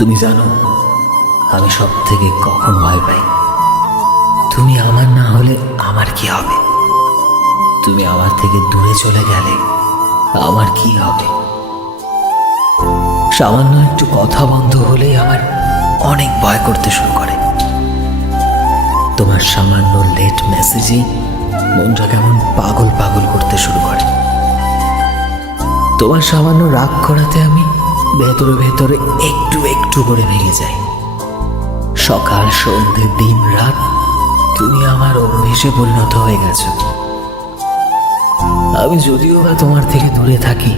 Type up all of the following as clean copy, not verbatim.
তুমি জানো আমি সব থেকে কখন ভয় পাই? তুমি আমার না হলে আমার কি হবে? তুমি আমার থেকে দূরে চলে গেলে আমার কি হবে? সামান্য একটু কথা বন্ধ হলেই আমার অনেক ভয় করতে শুরু করে। তোমার সামান্য লেট মেসেজেই মনটা কেমন পাগল পাগল করতে শুরু করে। তোমার সামান্য রাগ করাতে আমি ভেতরে ভেতরে একটু একটু করে ভেঙে যাই। সকাল সন্ধ্যে দিন রাত তুমি আমার অভ্যেসে পরিণত হয়ে গেছো। আমি যদিও বা তোমার থেকে দূরে থাকি,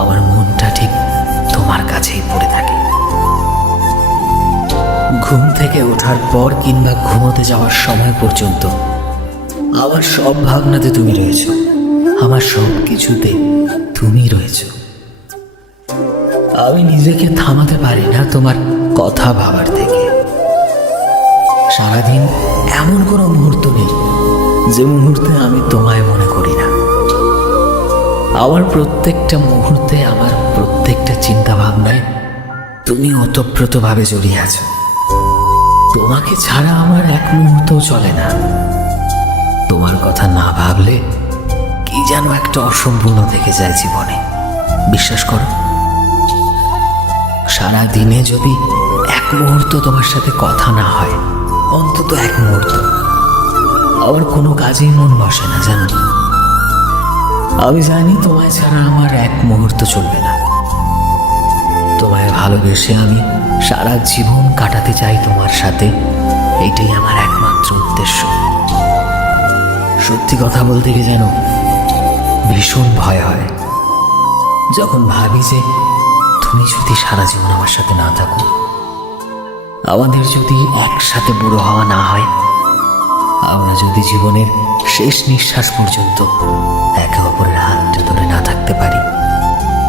আমার মনটা ঠিক তোমার কাছেই পড়ে থাকে। ঘুম থেকে ওঠার পর কিংবা ঘুমোতে যাওয়ার সময় পর্যন্ত আমার সব ভাবনাতে তুমি রয়েছ, আমার সব কিছুতে তুমি রয়েছ। আমি নিজেকে থামাতে পারি না তোমার কথা ভাবার থেকে। সারাদিন এমন কোনো মুহূর্ত নেই যে মুহূর্তে আমি তোমায় মনে করি না। আমার প্রত্যেকটা মুহূর্তে, আমার প্রত্যেকটা চিন্তা ভাবনায় তুমি ওতপ্রোতভাবে জড়িয়ে আছো। তোমাকে ছাড়া আমার এক মুহূর্তও চলে না। তোমার কথা না ভাবলে কি যেন একটা অসম্পূর্ণ থেকে যায় জীবনে। বিশ্বাস করো, সারা দিনে যদি এক মুহূর্ত তোমার সাথে কথা না হয়, অন্তত এক মুহূর্ত, আমার কোনো কাজেই মন বসে না। জানো, আমি জানি তোমায় ছাড়া আমার এক মুহূর্ত চলবে না। তোমায় ভালোবেসে আমি সারা জীবন কাটাতে চাই তোমার সাথে, এটাই আমার একমাত্র উদ্দেশ্য। সত্যি কথা বলতে কি যেন ভীষণ ভয় হয় যখন ভাবি যে তুমি যদি সারা জীবন আমার সাথে না থাকো, আমাদের যদি একসাথে বুড়ো হওয়া না হয়, আমরা যদি জীবনের শেষ নিঃশ্বাস পর্যন্ত একে অপরের হাতটা ধরে না থাকতে পারি,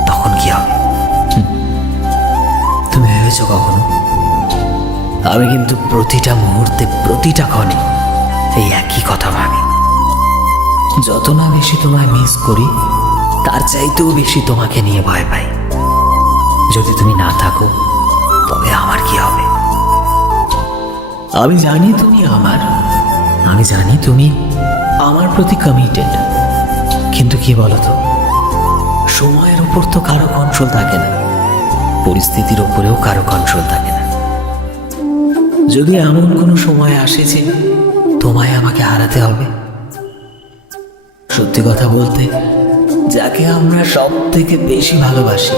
তখন কি হবে? তুমি ভেবেছ কখনো? আমি কিন্তু প্রতিটা মুহূর্তে, প্রতিটা ক্ষণে এই একই কথা ভাবি। যত না বেশি তোমায় মিস করি, তার চাইতেও বেশি তোমাকে নিয়ে ভয় পাই। যদি তুমি না থাকো তবে আমার কি হবে? আমি জানি তুমি আমার, আমি জানি তুমি আমার প্রতি কমিটেড, কিন্তু কি বলতো, সময়ের উপর তো কারো কন্ট্রোল থাকে না, পরিস্থিতির উপরেও কারো কন্ট্রোল থাকে না। যদি এমন কোনো সময় আসে যে তোমায় আমাকে হারাতে হবে, সত্যি কথা বলতে যাকে আমরা সব থেকে বেশি ভালোবাসি,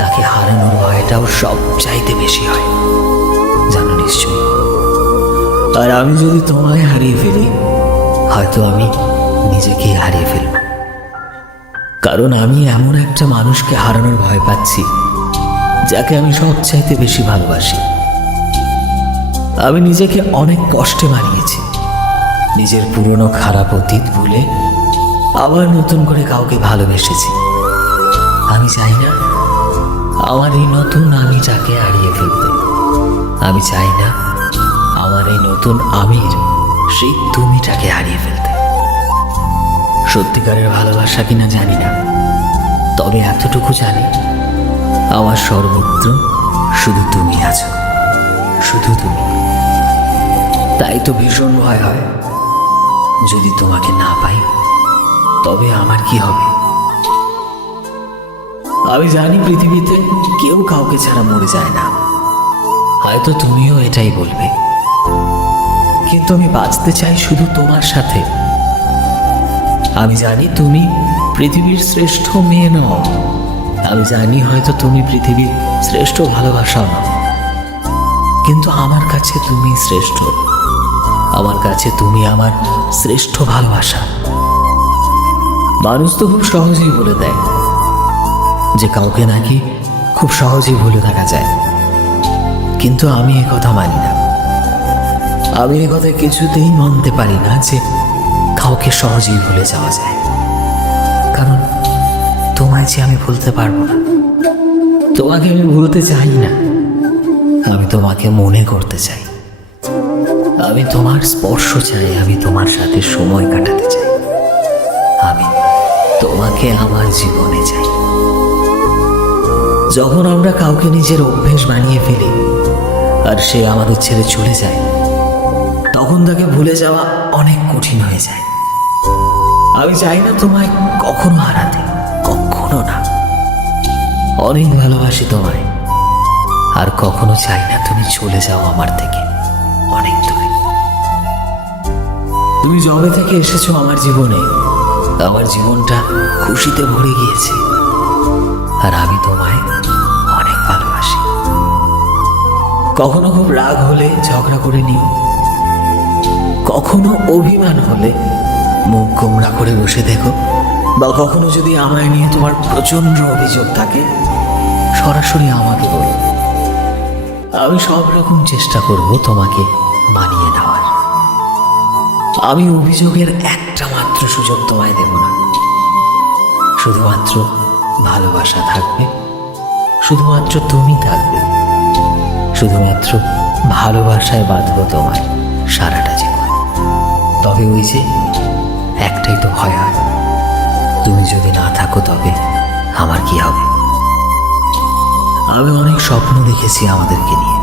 তাকে হারানোর ভয়টাও সব চাইতে বেশি হয়, জানো নিশ্চয়ই। আর আমি যদি তোমায় হারিয়ে ফেলি, হয়তো আমি নিজেকেই হারিয়ে ফেলব। কারণ আমি এমন একটা মানুষকে হারানোর ভয় পাচ্ছি যাকে আমি সব চাইতে বেশি ভালোবাসি। আমি নিজেকে অনেক কষ্টে মানিয়েছি, নিজের পুরনো খারাপ অতীত ভুলে আবার নতুন করে কাউকে ভালোবেসেছি। আমি চাই না আমার এই নতুন আমিটাকে হারিয়ে ফেলতে। আমি চাই না আমার এই নতুন আমির সেই তুমিটাকে হারিয়ে ফেলতে। সত্যিকারের ভালোবাসা কিনা জানি না, তবে এতটুকু জানি আমার সর্বত্র শুধু তুমি আছো, শুধু তুমি। তাই তো ভীষণ ভয় হয়, যদি তোমাকে না পাই তবে আমার কি হবে? আমি জানি পৃথিবীতে কেউ কাউকে ছাড়া মরে যায় না, হয়তো তুমিও এটাই বলবে, কিন্তু আমি বাঁচতে চাই শুধু তোমার সাথে। আমি জানি তুমি পৃথিবীর শ্রেষ্ঠ মেয়ে নও, আমি জানি হয়তো তুমি পৃথিবীর শ্রেষ্ঠ ভালোবাসাও নও, কিন্তু আমার কাছে তুমি শ্রেষ্ঠ। আমার কাছে তুমি আমার শ্রেষ্ঠ ভালোবাসা। মানুষ তো খুব সহজেই বলে দেয় যে কাউকে নাকি খুব সহজেই ভুলে থাকা যায়, কিন্তু আমি এ কথা মানি না। আমি এ কথা কিছুতেই মানতে পারি না যে কাউকে সহজেই ভুলে যাওয়া যায়। কারণ তোমায় যে আমি ভুলতে পারবো না, তোমাকে আমি ভুলতে চাই না, আমি তোমাকে মনে করতে চাই। আমি তোমার স্পর্শ চাই, আমি তোমার সাথে সময় কাটাতে চাই, আমি তোমাকে আমার জীবনে চাই। যখন আমরা কাউকে নিজের অভ্যেস বানিয়ে ফেলি আর সে আমাদের ছেড়ে চলে যায়, তখন তাকে ভুলে যাওয়া অনেক কঠিন হয়ে যায়। আমি চাই না তোমায় কখনো হারাতে, কখনো না। অনেক ভালোবাসি তোমায়, আর কখনো চাই না তুমি চলে যাও আমার থেকে অনেক দূরে। তুমি যবে থেকে এসেছো আমার জীবনে, আমার জীবনটা খুশিতে ভরে গিয়েছে, আর আমি তোমায় অনেক ভালোবাসি। কখনো খুব রাগ হলে ঝগড়া করে নিও, কখনো অভিমান হলে মুখ গোমড়া করে বসে দেখো, বা কখনো যদি আমায় নিয়ে তোমার প্রচন্ড অভিযোগ থাকে, সরাসরি আমাকে বলো। আমি সব রকম চেষ্টা করব তোমাকে মানিয়ে নেওয়ার। আমি অভিযোগের একটা মাত্র সুযোগ তোমায় দেব না। শুধুমাত্র ভালোবাসা থাকবে, শুধুমাত্র তুমি থাকবে, শুধুমাত্র ভালোবাসায় বাঁধব তোমায় সারাটা জীবন। তবে ওই যে একটাই তো ভয় হয়, তুমি যদি না থাকো তবে আমার কি হবে? আমি অনেক স্বপ্ন দেখেছি আমাদেরকে নিয়ে,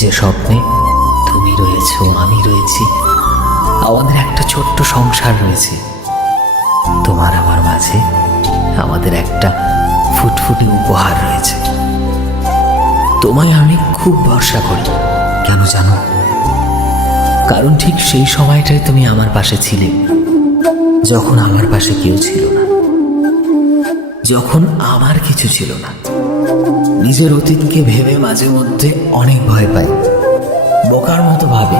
যে স্বপ্নে তুমি রয়েছো, আমি রয়েছি, আমাদের একটা ছোট্ট সংসার রয়েছে। তোমার আমার মাঝে আমাদের একটা ফুটফুটে উপহার রয়েছে। তোমায় আমি খুব ভরসা করি, কেন জানো? কারণ ঠিক সেই সময়টাই তুমি আমার পাশে ছিলে, যখন আমার পাশে কেউ ছিল না, যখন আমার কিছু ছিল না। নিজের অতীতকে ভেবে মাঝে মধ্যে অনেক ভয় পাই, বোকার মতো ভাবে,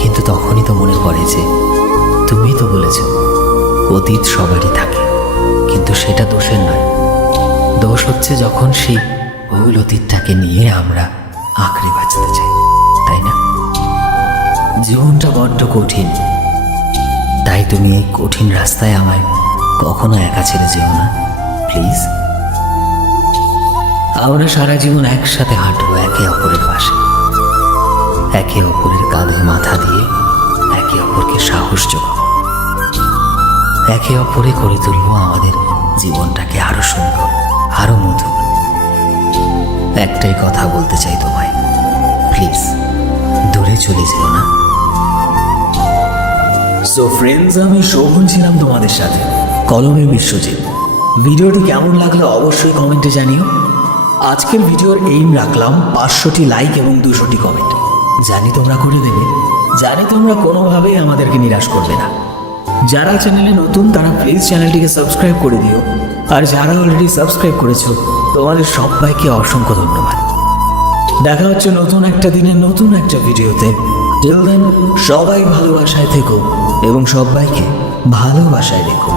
কিন্তু তখনই তো মনে পড়ে যে তুমি তো বলেছ অতীত সবারই থাকে, কিন্তু সেটা দোষের নয়। দোষ হচ্ছে যখন সেই ভুল অতীতটাকে নিয়ে আমরা আঁকড়ে বাঁচতে চাই, তাই না? জীবনটা বড্ড কঠিন, তাই তুমি এই কঠিন রাস্তায় আমায় কখনো একা ছেড়ে যেও না, প্লিজ। আমরা সারা জীবন একসাথে হাঁটবো একে অপরের পাশে, একে অপরের কাঁধে মাথা দিয়ে একে অপরকে সাহস যোগাবো, একে অপরে করে তুলবো আমাদের জীবনটাকে আরো সুন্দর, আরো মধুর। একটাই কথা বলতে চাই তোমায়, প্লিজ দূরে চলে যেও না। সো ফ্রেন্ডস, আমি শোভন ছিলাম তোমাদের সাথে, কলমের বিশ্বজিৎ। ভিডিওটি কেমন লাগলো অবশ্যই কমেন্টে জানিও। আজকের ভিডিওর এইম রাখলাম 500টি লাইক এবং 200টি কমেন্ট। জানি তোমরা করে দেবে, জানি তোমরা কোনোভাবেই আমাদেরকে নিরাশ করবে না। যারা চ্যানেলে নতুন তারা প্লিজ চ্যানেলটিকে সাবস্ক্রাইব করে দিও, আর যারা অলরেডি সাবস্ক্রাইব করেছো তোমাদের সবাইকে অসংখ্য ধন্যবাদ। দেখা হচ্ছে নতুন একটা দিনে নতুন একটা ভিডিওতে। টিল দেন সবাই ভালোবাসায় থেকো এবং সবাইকে ভালোবাসায় রেখো।